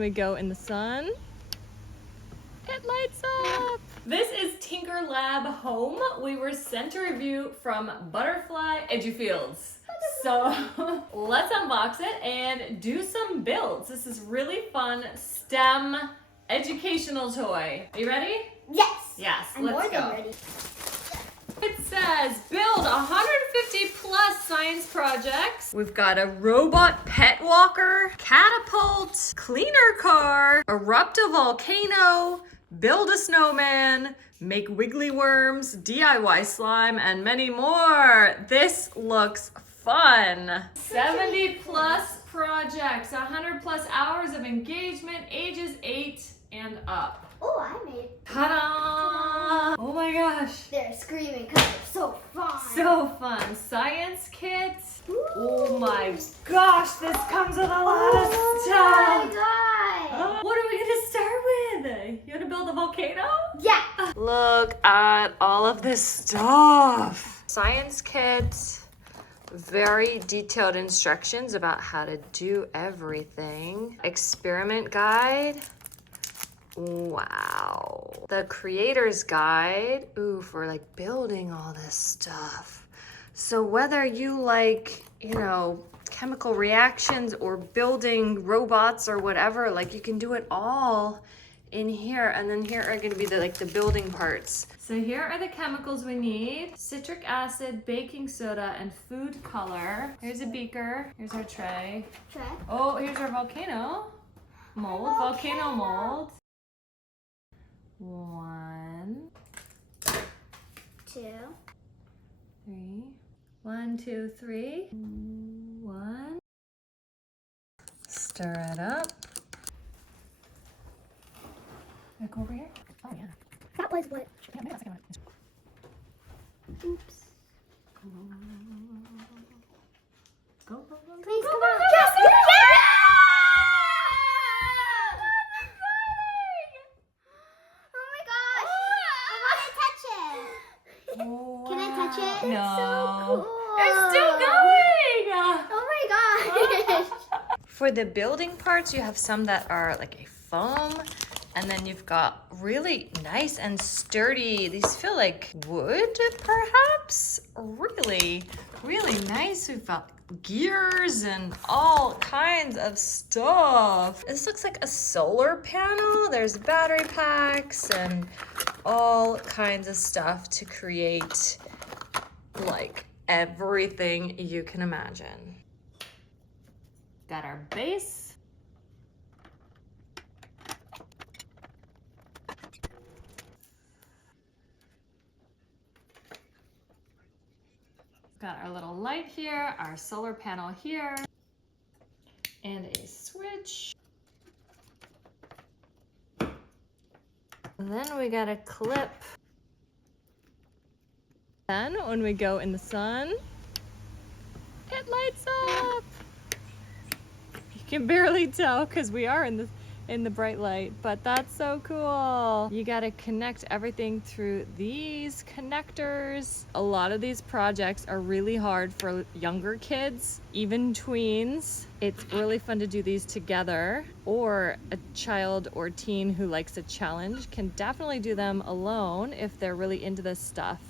We go in the sun. It lights up. This is Tinker Lab Home. We were sent a review from Butterfly EduFields. So let's unbox it and do some builds. This is really fun STEM educational toy. Are you ready? Yes. Yes, I'm let's more go. than ready. It says build 150 plus science projects. We've got a robot pet walker, catapult, cleaner car, erupt a volcano, build a snowman, make wiggly worms, DIY slime, and many more. This looks fun. 70 plus projects, 100 plus hours of engagement, ages 8 and up. Oh, I made it. Ta-da! Oh my gosh. They're screaming because they're so fun. So fun. Science kit. Ooh. Oh my gosh, this comes with a lot of stuff. Oh my god. What are we gonna start with? You wanna build a volcano? Yeah. Look at all of this stuff. Science kit. Very detailed instructions about how to do everything. Experiment guide. Wow. The creator's guide. Ooh, for like building all this stuff. So whether you like, chemical reactions or building robots or whatever, like you can do it all in here. And then here are going to be the building parts. So here are the chemicals we need. Citric acid, baking soda, and food color. Here's a beaker. Here's our tray. Try. Oh, here's our volcano mold. Volcano mold. 1, 2. 3. 1, 2, 3. 1. Stir it up. Go over here. Oh yeah. That was what? Yeah, maybe that's like Oops. Go, go, go. Please go, come go, on. go, Yes. go, go, Yes. go. Oh, Can I touch it? No. It's so cool. It's still going. Oh my gosh. For the building parts, you have some that are like a foam, and then you've got really nice and sturdy. These feel like wood, perhaps. Really, really nice. We've got gears and all kinds of stuff. This looks like a solar panel. There's battery packs and all kinds of stuff to create like everything you can imagine. Got our base. Got our little light here, our solar panel here, and a switch. And then we got a clip. Then when we go in the sun, it lights up. You can barely tell because we are in the bright light, but that's so cool. You got to connect everything through these connectors. A lot of these projects are really hard for younger kids, even tweens. It's really fun to do these together, or a child or teen who likes a challenge can definitely do them alone if they're really into this stuff.